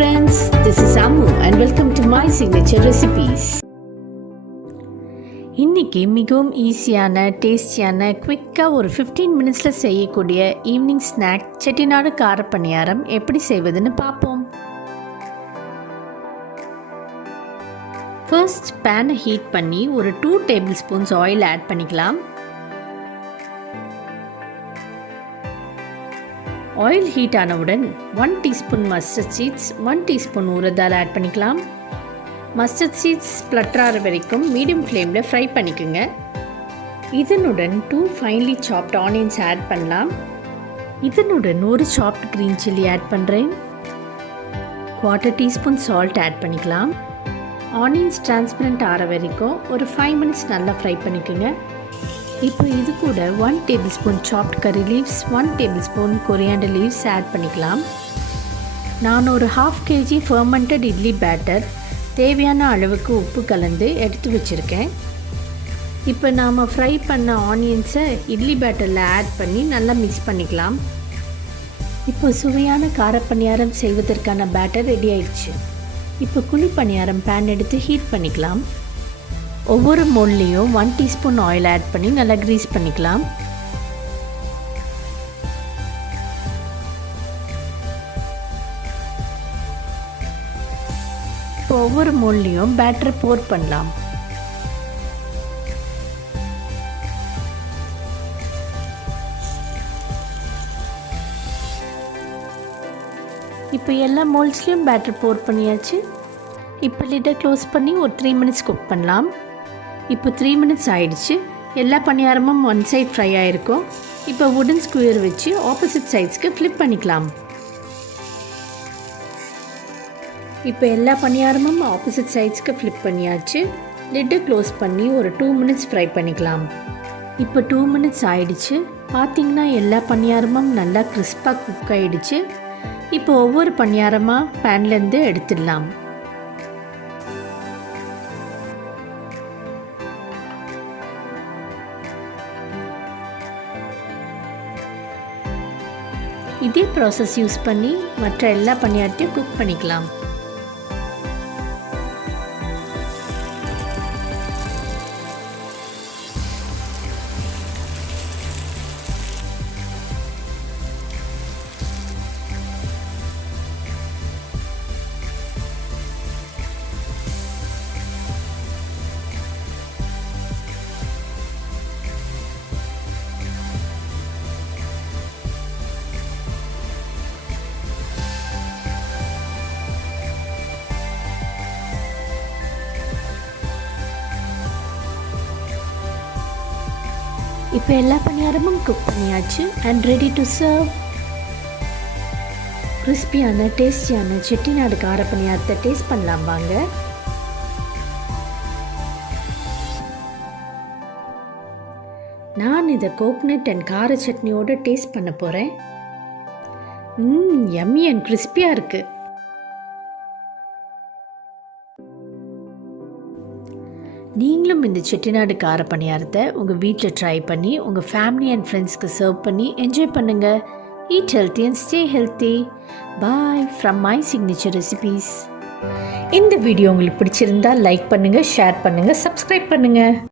friends, this is Ammu and welcome to my signature recipes. இன்னைக்கு மிகவும் ஈஸியான டேஸ்டியான குவிக்காக ஒரு 15 மினிட்ஸில் செய்யக்கூடிய ஈவினிங் ஸ்நாக் செட்டிநாடு கார பணியாரம் எப்படி செய்வதுன்னு பார்ப்போம். ஃபர்ஸ்ட் பேனை ஹீட் பண்ணி ஒரு 2 டேபிள் ஸ்பூன்ஸ் ஆயில் ஆட் பண்ணிக்கலாம். ஆயில் ஹீட் ஆனவுடன் 1 teaspoon mustard seeds 1 teaspoon urad dal add பண்ணிக்கலாம். மஸ்டர்ட் சீட்ஸ் ஸ்ப்ளட்டர் வரைக்கும் மீடியம் ஃப்ளேமில் ஃப்ரை பண்ணிக்கோங்க. இதனுடன் 2 ஃபைன்லி சாப்ட் ஆனியன்ஸ் ஆட் பண்ணலாம். இதனுடன் ஒரு சாப்ட் க்ரீன் சில்லி ஆட் பண்ணுறேன். 1/4 டீஸ்பூன் சால்ட் ஆட் பண்ணிக்கலாம். ஆனியன்ஸ் டிரான்ஸ்பரண்ட் ஆகிற வரைக்கும் ஒரு 5 மினிட்ஸ் நல்லா ஃப்ரை பண்ணிக்கோங்க. இப்போ இது கூட 1 tablespoon soft curry leaves 1 tablespoon coriander leaves add பண்ணிக்கலாம். நான் ஒரு 1/2 kg ஃபர்மெண்டட் இட்லி பேட்டர் தேவையான அளவுக்கு உப்பு கலந்து எடுத்து வச்சுருக்கேன். இப்போ நாம் ஃப்ரை பண்ண ஆனியன்ஸை இட்லி பேட்டரில் ஆட் பண்ணி நல்லா மிக்ஸ் பண்ணிக்கலாம். இப்போ சுவையான கார பணியாரம் செய்வதற்கான பேட்டர் ரெடி ஆயிடுச்சு. இப்போ குழி பணியாரம் பேன் எடுத்து ஹீட் பண்ணிக்கலாம். ஒவ்வொரு மோல்லையும் 1 டீஸ்பூன் ஆயில் ஆட் பண்ணி நல்லா க்ரீஸ் பண்ணிக்கலாம். இப்போ ஒவ்வொரு மோல்லையும் பேட்டரை போர் பண்ணலாம். இப்போ எல்லா மோல்ஸ்லேயும் பேட்டர் போர் பண்ணியாச்சு. இப்போ லிட்டை க்ளோஸ் பண்ணி ஒரு 3 மினிட்ஸ் குக் பண்ணலாம். இப்போ 3 மினிட்ஸ் ஆயிடுச்சு. எல்லா பணியாரமும் 1 சைட் ஃப்ரை ஆகிருக்கும். இப்போ வுடன் ஸ்குயர் வச்சு ஆப்போசிட் சைட்ஸ்க்கு ஃப்ளிப் பண்ணிக்கலாம். இப்போ எல்லா பணியாரமும் ஆப்போசிட் சைட்ஸ்க்கு ஃப்ளிப் பண்ணியாச்சு. லிட்டை க்ளோஸ் பண்ணி ஒரு 2 மினிட்ஸ் ஃப்ரை பண்ணிக்கலாம். இப்போ 2 மினிட்ஸ் ஆயிடுச்சு. பார்த்திங்கன்னா எல்லா பணியாரமும் நல்லா கிறிஸ்பாக குக் ஆகிடுச்சு. இப்போ ஒவ்வொரு பணியாரமாக பேன்லேருந்து எடுத்துடலாம். இதே ப்ராசஸ் யூஸ் பண்ணி மற்ற எல்லா பணியாரத்தையும் குக் பண்ணிக்கலாம். இப்போ எல்லா பணியாரமும் குக் பண்ணியாச்சு அண்ட் ரெடி டு சர்வ். கிறிஸ்பியான டேஸ்டியான செட்டிநாடு கார பணியாரத்தை டேஸ்ட் பண்ணலாம் வாங்க. நான் இதை கோகனட் அண்ட் கார சட்னியோடு டேஸ்ட் பண்ண போகிறேன். யம்மி அண்ட் கிறிஸ்பியாக இருக்குது. நீங்களும் இந்த செட்டிநாடு கார பணியாரத்தை உங்கள் வீட்டில் ட்ரை பண்ணி உங்கள் ஃபேமிலி அண்ட் ஃப்ரெண்ட்ஸ்க்கு சர்வ் பண்ணி என்ஜாய் பண்ணுங்கள். Eat healthy and stay healthy. Bye from my signature recipes. இந்த வீடியோ உங்களுக்கு பிடிச்சிருந்தால் லைக் பண்ணுங்கள், ஷேர் பண்ணுங்கள், சப்ஸ்கிரைப் பண்ணுங்கள்.